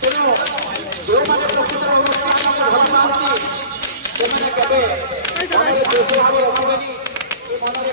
ତେଣୁ ଯେଉଁମାନେ ପ୍ରକୃତରେ ଅନୁଷ୍ଠାନକୁ ଭଲ ପାଆନ୍ତି ସେମାନେ କେବେ ମନରେ ଦୋଷ ଭାବ ରଖିବେନି, ମନରେ